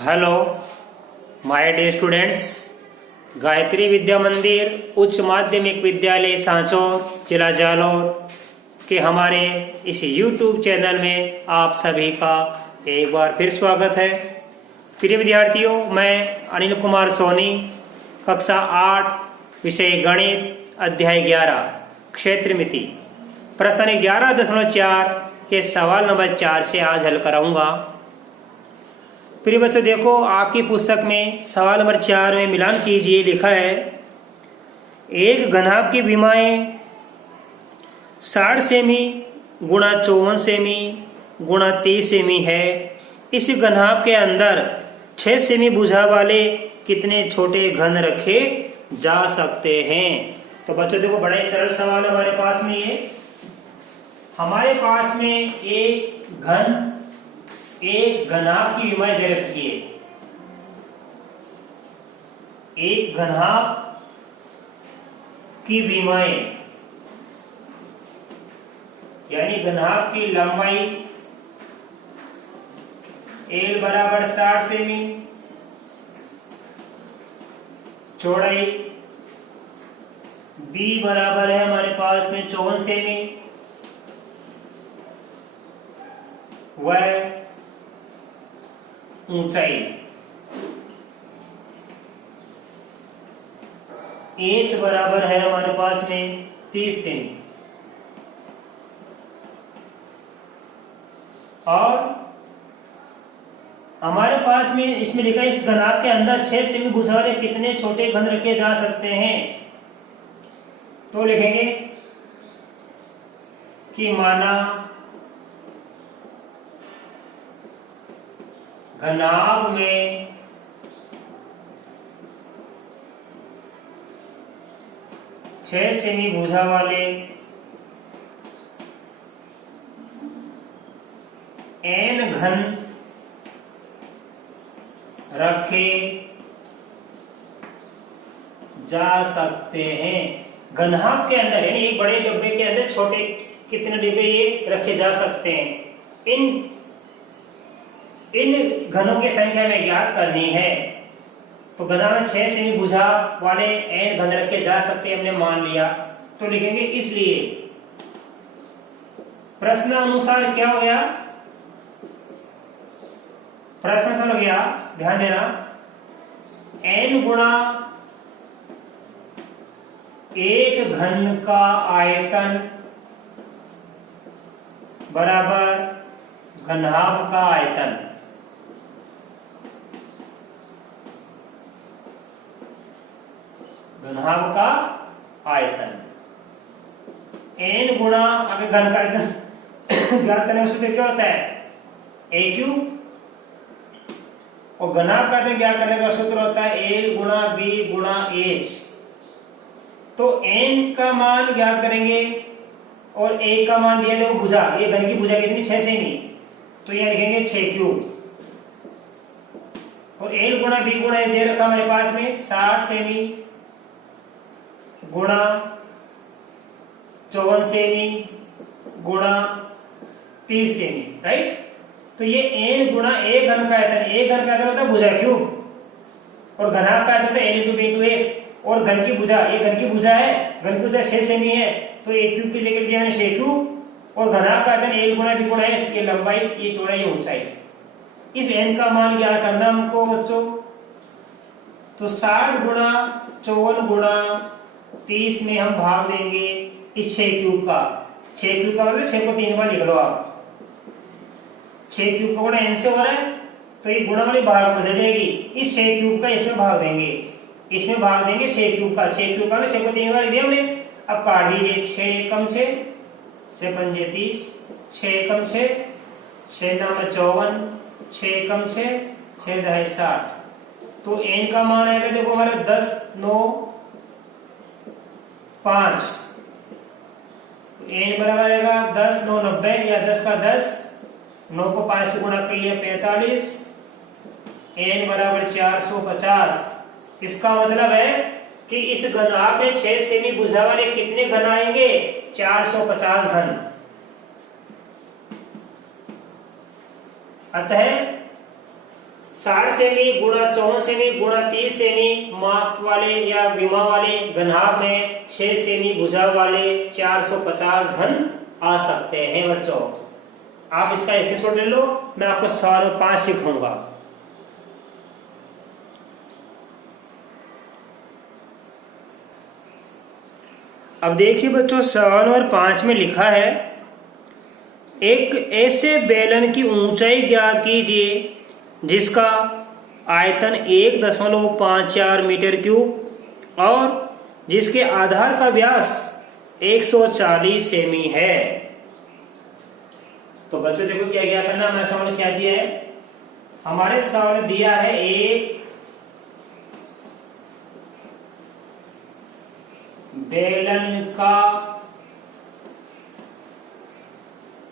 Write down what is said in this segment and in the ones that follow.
Hello my dear students, Gayatri Vidya Mandir उच्च माध्यमिक विद्यालय सांचौर जिला जालौर के हमारे इस YouTube चैनल में आप सभी का एक बार फिर स्वागत है। प्रिय विद्यार्थियों, मैं अनिल कुमार सोनी, कक्षा 8, विषय गणित, अध्याय 11, क्षेत्रमिति, प्रश्न 11.4 के सवाल नंबर 4 से आज हल कराऊंगा। प्रिय बच्चों, देखो आपकी पुस्तक में सवाल नंबर 4 में मिलान कीजिए लिखा है, एक घनाभ की विमाएं 60 सेमी गुणा 54 सेमी गुणा 30 सेमी है। इस घनाभ के अंदर 6 सेमी भुजा वाले कितने छोटे घन रखे जा सकते हैं। तो बच्चों देखो, बड़ा ही सरल सवाल हमारे पास में ये, हमारे पास में एक घनाभ की विमाएं दे रखी है। एक घनाभ की विमाएं यानी घनाभ की लंबाई L बराबर 60 सेमी, चौड़ाई B बराबर है हमारे पास में 54 सेमी, वह ऊंचाई H बराबर है हमारे पास में 30 सेमी, और हमारे पास में इसमें लिखा है इस घनाभ के अंदर 6 सेमी भुजा वाले कितने छोटे घन रखे जा सकते हैं। तो लिखेंगे कि माना घनाभ में छह सेमी भुजा वाले n घन रखे जा सकते हैं। घनाभ के अंदर यानी एक बड़े डिब्बे के अंदर छोटे कितने डिब्बे ये रखे जा सकते हैं। इन घनों की संख्या में ज्ञात करनी है। तो घनाभ में 6 सेमी भुजा वाले n घन रखे जा सकते हैं, हमने मान लिया। तो लिखेंगे इसलिए प्रश्न अनुसार क्या हो गया, प्रश्न सर हो गया, ध्यान देना, n गुणा एक घन का आयतन बराबर घनाभ का आयतन। घनाभ का आयतन n गुणा, अभी घन का आयतन ज्ञात करने का सूत्र क्या होता है, a क्यूब, और घनाभ का आयतन ज्ञात करने का सूत्र होता है a गुणा b गुणा h। तो n का मान ज्ञात करेंगे और a का मान दिया देखो भुजा, ये घन की भुजा कितनी 6 सेमी, तो यहां लिखेंगे 6 क्यूब, और l गुणा b गुणा दे रखा हमारे पास में 60 सेमी गुणा 54 सेमी गुणा 30 सेमी, राइट। तो ये n गुणा एक घन का आयतन, एक घन का आयतन होता है भुजा क्यूब, और घनाभ का आयतन होता है n into b into h, और घन की भुजा, ये घन की भुजा है, घन की भुजा 6 सेमी है, तो a क्यूब की जगह दिया मैंने 6 क्यूब, और घनाभ का आयतन l गुणा b गुणा h, ये लंबाई, ये चौड़ाई, ये ऊंचाई। इस n का मान क्या करना हमको बच्चों, तो 60 गुणा 54 गुणा 30 में हम भाग देंगे इस 6 क्यूब का। 6 क्यूब का मतलब 6 को 3 बार लिख लो आप, 6 क्यूब का गुणा n से हो रहा है, तो ये गुणा वाली भाग बदल जाएगी, इस 6 क्यूब का इसमें भाग देंगे, इसमें भाग देंगे 6 क्यूब का। 6 क्यूब का 6 को 3 बार लिख दिया हमने। अब काट दीजिए, 6 एकम 6, 6 पंजे 30, 6 एकम 6, 6 नाम 54, 6 एकम 6, 6 दहाई 60। तो n का मान आएगा देखो हमारा 10 9 5, तो n बराबर आएगा 10 9 90, या 10 का 10, 9 को 5 से गुणा कर लिया 45, n बराबर 450। इसका मतलब है कि इस घनाभ में 6 सेमी भुजा वाले कितने घन आएंगे, 450 घन। अतः 60 सेमी गुणा 54 सेमी गुणा 30 सेमी माप वाले या विमा वाले घनाभ में 6 सेमी भुजा वाले 450 घन आ सकते हैं बच्चों। आप इसका एपिसोड ले लो, मैं आपको सवाल 5 सिखाऊंगा। अब देखिए बच्चों, सवाल नंबर 5 में लिखा है, एक ऐसे बेलन की ऊंचाई ज्ञात कीजिए जिसका आयतन 1.54 मीटर क्यूब और जिसके आधार का व्यास 140 सेमी है। तो बच्चों देखो क्या करना, हमारे सवाल क्या दिया है, हमारे सवाल दिया है एक बेलन का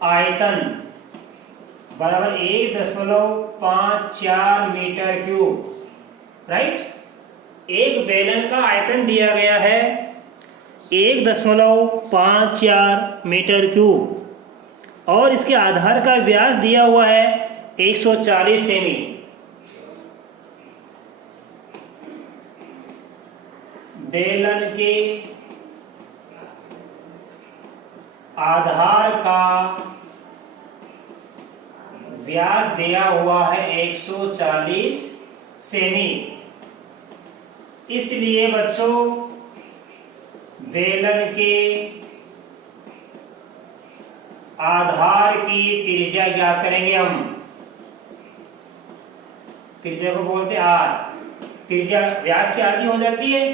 आयतन बराबर 1.54 मीटर क्यूब, राइट। एक बेलन का आयतन दिया गया है 1.54 मीटर क्यूब और इसके आधार का व्यास दिया हुआ है 140 सेमी। बेलन के आधार का व्यास दिया हुआ है 140 सेमी। इसलिए बच्चों बेलन के आधार की त्रिज्या ज्ञात करेंगे हम। त्रिज्या को बोलते हैं आर। त्रिज्या व्यास की आधी हो जाती है,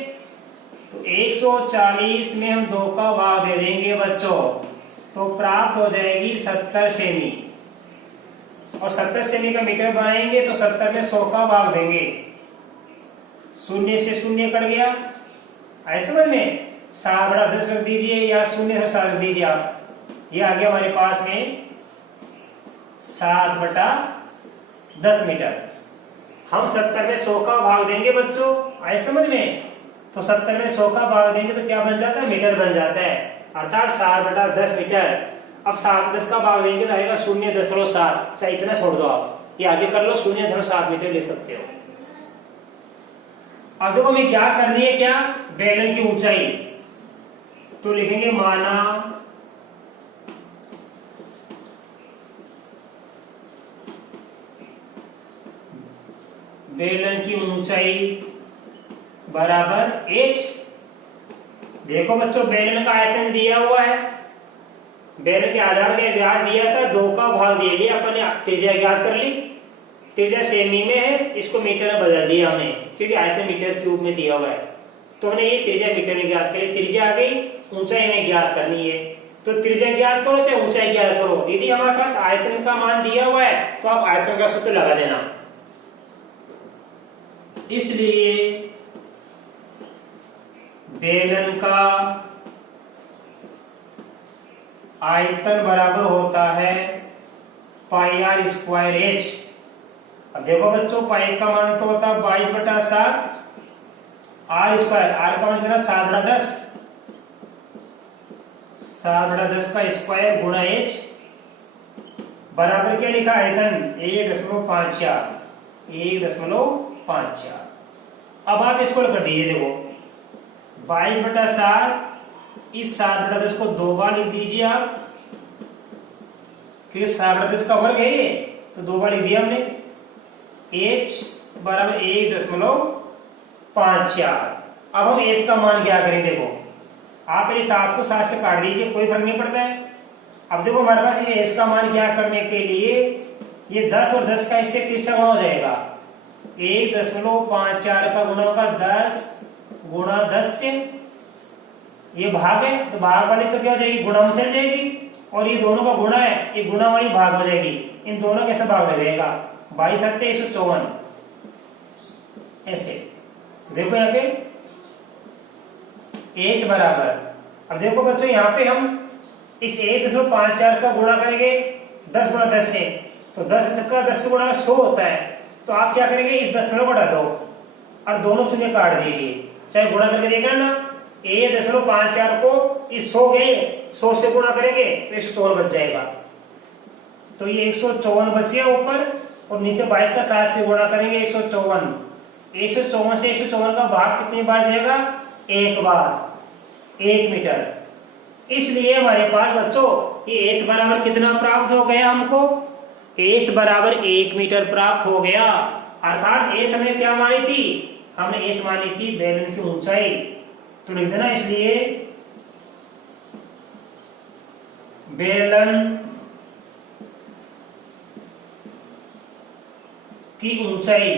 तो 140 में हम 2 का भाग दे देंगे बच्चों, तो प्राप्त हो जाएगी 70 सेमी। और 70 सेमी का मीटर बनाएंगे तो 70 में 100 का भाग देंगे, 0 से 0 कट गया। ऐसे समझ में 7/10 रख दीजिए या 0 से 7 रख दीजिए आप, ये आ गया हमारे पास में 7/10 मीटर। हम 70 में 100 का भाग देंगे बच्चों, ऐसे समझ में, तो 70 में 100 का भाग देंगे तो क्या बन जाता है, मीटर बन जाता है, अर्थात 7/10 मीटर। अब 7/10 का भाग देंगे तो आएगा 0.7। चाहे इतना छोड़ दो आप, ये आगे कर लो, 0.7 मीटर ले सकते हो। अब देखो हमें क्या करनी है, क्या, बेलन की ऊंचाई। तो लिखेंगे माना बेलन की ऊंचाई बराबर h। देखो बच्चों बेलन का आयतन दिया हुआ है, बेलन के आधार का व्यास दिया था, 2 का भाग दे लिया अपन ने, त्रिज्या ज्ञात कर ली। त्रिज्या सेमी में है, इसको मीटर में बदल दिया हमने क्योंकि आयतन मीटर क्यूब में दिया हुआ है, तो हमने ये त्रिज्या मीटर में ज्ञात करी। त्रिज्या आ गई, ऊंचाई में ज्ञात करनी है, तो त्रिज्या ज्ञात करो चाहे ऊंचाई ज्ञात करो। यदि हमारे पास आयतन का मान दिया हुआ है तो आप आयतन का सूत्र लगा देना। इसलिए बेलन का आयतन बराबर होता है πr²h। अब देखो बच्चों पाई का मान तो होता है 22/7 r²। r का मान कितना, 7/10। 7/10 का स्क्वायर गुणा h बराबर क्या लिखा, आयतन 1.54। 1.54। अब आप इसको कर दीजिए, देखो 22/7, इस 7/10 को 2 बार लिख दीजिए आप, क्योंकि 7/10 का वर्ग है ये, तो 2 बार लिख दिया हमने। h बराबर 1.54। अब हम h का मान क्या करें, देखो आप ये 7 को 7 से काट दीजिए, कोई फर्क नहीं पड़ता है। अब देखो हमारे पास ये h का मान क्या करने के लिए, ये 10 और 10 का इससे तिरछा गुणा हो जाएगा, 1.54 का गुणा होगा 10 गुणा 10 से, ये भाग है तो भाग वाली तो क्या हो जाएगी, गुणा में चल जाएगी, और ये दोनों का गुणा है, ये गुणा वाली भाग हो जाएगी, इन दोनों कैसे भाग हो जाएगा, 22×7 = 154 ऐसे। देखो यहाँ पे h बराबर, अब देखो बच्चों यहाँ पे हम इस 1.54 का गुणा करेंगे 10 गुणा 10 से, तो 10 का 10 से गुणा 100 होता है, तो आप क्या करेंगे, इस 10 में बढ़ा दो और दोनों शून्य काट दीजिए, चाहे गुणा करके देख लेना। 1.54 को इस 100 गए, 100 से गुणा करेंगे तो 154 बच जाएगा, तो ये 154 बच गया ऊपर, और नीचे 22 का 7 से गुणा करेंगे 154। 154 से 154 का भाग कितनी बार जाएगा? एक बार, 1 मीटर। इसलिए हमारे पास बच्चों ये एस बराबर कितना प्राप्त हो गया हमको? एस बराबर 1 मीटर प्राप्त हो गया। अर्थात एस हमने क्या मानी थी? हमने एस मानी थी बेलन की ऊंचाई। तो लिख देना इसलिए बेलन की ऊंचाई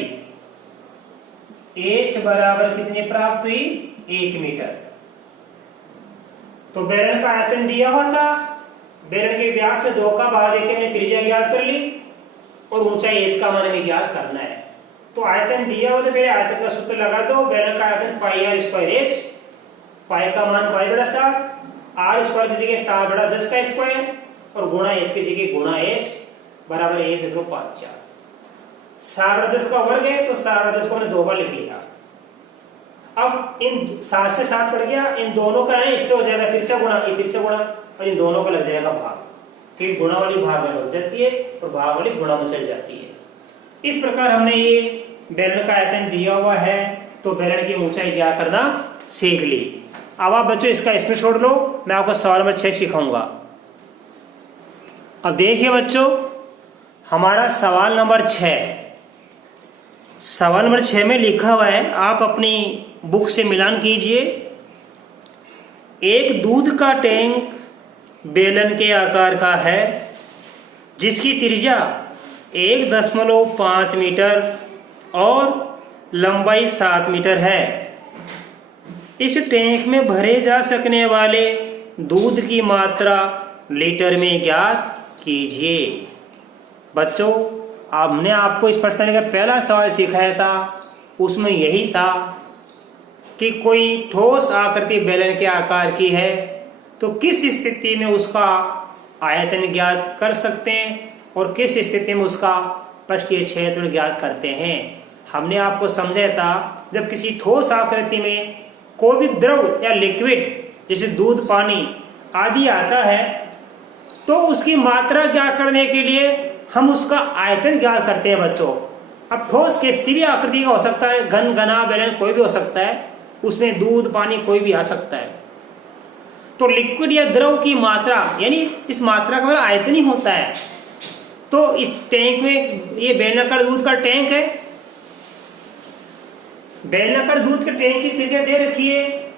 एच बराबर कितनी प्राप्त हुई? 1 मीटर। तो बेलन का आयतन दिया हुआ था, बेलन के व्यास में 2 का भाग देके हमने त्रिज्या ज्ञात कर ली और ऊंचाई एच का मान हमें ज्ञात करना है। तो आयतन दिया हुआ तो पहले आयतन का सूत्र लगा दो। बेलन का आयतन पाई आर स्क्वायर एच, पाई का मान पाई बटा 7, आर स्क्वायर की जगह 7 बटा 10 का स्क्वायर और गुणा एच की जगह गुणा एच बराबर 1.54। 7 बटा 10 का वर्ग है तो 7 बटा 10 को हमने 2 बार लिख लिया। अब इन 7 से 7 कट गया, इन दोनों का है इससे हो जाएगा तिरछा गुणा, ये तिरछा गुणा और इन दोनों का लग जाएगा भाग, क्योंकि गुणा वाली भाग में लग जाती है और भाग वाली गुणा में चल जाती है। इस प्रकार हमने ये बेलन का आयतन दिया हुआ है तो बेलन की ऊंचाई ज्ञात करना सीख ली। अब आप बच्चों इसका इसमें छोड़ लो, मैं आपको सवाल नंबर 6 सिखाऊंगा। अब देखिए बच्चों हमारा सवाल नंबर 6, सवाल नंबर 6 में लिखा हुआ है, आप अपनी बुक से मिलान कीजिए। एक दूध का टैंक बेलन के आकार का है जिसकी त्रिज्या 1.5 मीटर और लंबाई 7 मीटर है। इस टैंक में भरे जा सकने वाले दूध की मात्रा लीटर में ज्ञात कीजिए। बच्चों हमने आपको इस प्रश्न का पहला सवाल सिखाया था, उसमें यही था कि कोई ठोस आकृति बेलन के आकार की है तो किस स्थिति में उसका आयतन ज्ञात कर सकते हैं और किस स्थिति में उसका पृष्ठीय क्षेत्र ज्ञात करते हैं। हमने आपको समझाया था जब किसी ठोस आकृति में कोई भी द्रव या लिक्विड जैसे दूध, पानी आदि आता है तो उसकी मात्रा ज्ञात करने के लिए हम उसका आयतन ज्ञात करते हैं बच्चों। अब ठोस किसी भी आकृति का हो सकता है, घन, घना, बेलन कोई भी हो सकता है, उसमें दूध, पानी कोई भी आ सकता है। तो लिक्विड या द्रव की मात्रा यानी इस मात्रा का आयतन ही होता है। तो इस टैंक में ये बेलनाकार दूध का टैंक है, बेलनाकार दूध के टैंक की त्रिज्या दे रखी है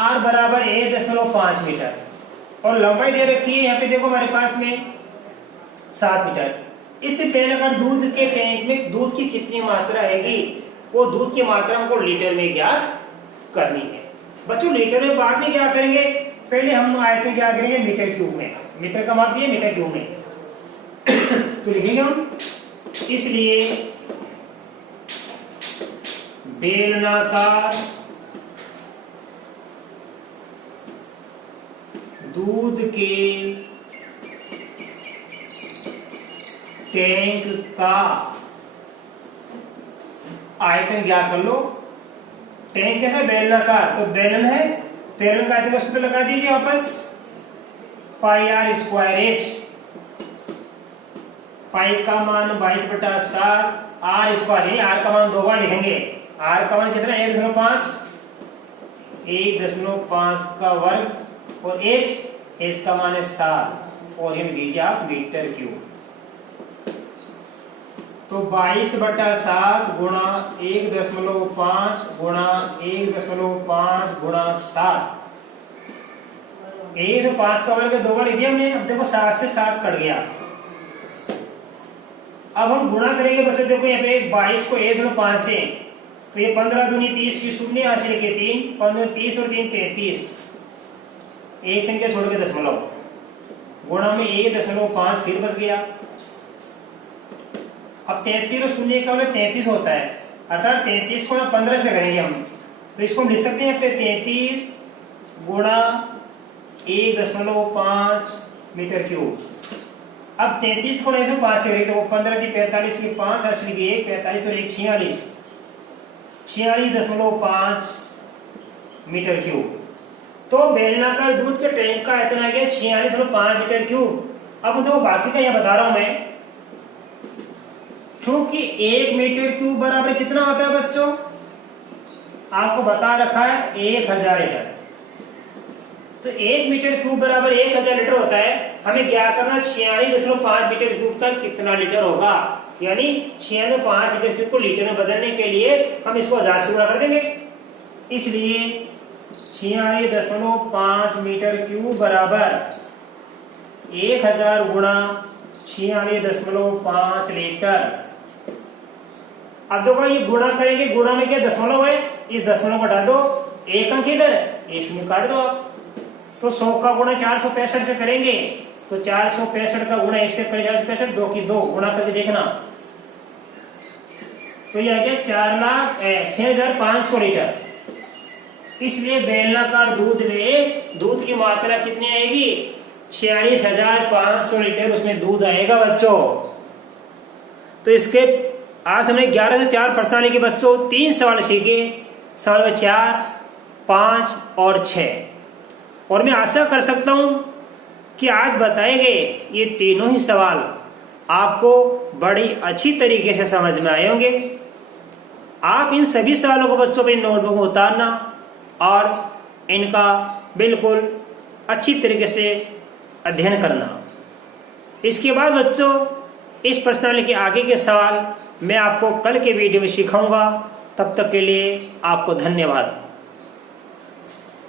r बराबर 1.5 मीटर और लंबाई दे रखी है यहाँ पे देखो हमारे पास में 7 मीटर। इस बेलनाकार दूध के टैंक में दूध की कितनी मात्रा आएगी, वो दूध की मात्रा हमको लीटर में ज्ञात करनी है। बच्चों लीटर में बाद में क्या करेंगे, पहले हम आयतन क्या करेंगे मीटर क्यूब में। मीटर का माप दिए मीटर क्यूब में तो लिखेंगे हम, इसलिए बेलनाकार दूध के टैंक का आयतन ज्ञात कर लो। टैंक कैसा, बेलनाकार, तो बेलन है, बेलन का आयतन का सूत्र लगा दीजिए वापस, पाई आर स्क्वायर एच, पाई का मान 22/7, आर स्क्वायर यानी आर का मान 2 बार लिखेंगे। आर का मान कितना 1.5 का वर्ग और एच का मान है 7 और ये दीजिए आप मीटर क्यूब। तो 22/7 गुणा 1.5 गुणा 1.5 गुणा 7, 1.5 का वर्ग 2 बार लिख दिया हमने। अब देखो 7 से 7 कट गया, अब हम गुणा करेंगे बच्चों। देखो यहाँ पे 22 को 1.5 से, तो ये 15 दूनी 30 की शून्य यहाँ से लेके 3, 15 30 और 3 33, एक संख्या छोड़ के दशमलव, गुणा में 1.5 फिर बच गया। अब 33 और शून्य का मतलब 33 होता है, अर्थात 33 को 15 से करेंगे हम, तो इसको हम लिख सकते हैं फिर 33 गुणा 1.5 मीटर क्यूब। अब 33 को नहीं तो 5 से करेंगे, तो 15 थी 45 की 5 असली की 1, 45 और 1 46, 46.5 मीटर क्यूब। तो बेलनाकार दूध के टैंक का आयतन आ गया 46.5 मीटर क्यूब। अब देखो बाकी का यहाँ बता रहा हूं मैं, चूंकि 1 मीटर क्यूब बराबर कितना होता है बच्चों, आपको बता रखा है 1000 लीटर। तो 1 मीटर क्यूब बराबर 1000 लीटर होता है। हमें क्या करना, 46.5 मीटर क्यूब का कितना लीटर होगा, यानी 96.5 मीटर क्यूब को लीटर में बदलने के लिए हम इसको 1000 से गुणा कर देंगे। इसलिए 46.5 मीटर क्यूब बराबर 1000 गुणा 46.5 लीटर। अब देखो ये गुणा करेंगे, गुणा में क्या दशमलव है, इस दशमलव को हटा दो, एक अंक इधर, ये शून्य काट दो आप। तो 100 का गुणा 465 से करेंगे तो 465 का गुणा 1 से करें 465, 2 की 2 गुणा करके देखना, तो ये आ गया 6,500 लीटर। इसलिए बेलनाकार दूध में दूध की मात्रा कितनी आएगी, 46,500 लीटर उसमें दूध आएगा बच्चों। तो इसके आज हमने 11 से 4 प्रश्नावली के बच्चों 3 सवाल सीखे। सवाल में 4, 5 और 6। और मैं आशा कर सकता हूं कि आज बताए गए ये तीनों ही सवाल आपको बड़ी अच्छी तरीके से समझ में आए होंगे। आप इन सभी सवालों को बच्चों अपनी नोटबुक में उतारना और इनका बिल्कुल अच्छी तरीके से अध्ययन करना। इसके बाद बच्चों इस प्रश्नावली के आगे के सवाल मैं आपको कल के वीडियो में सिखाऊंगा। तब तक के लिए आपको धन्यवाद।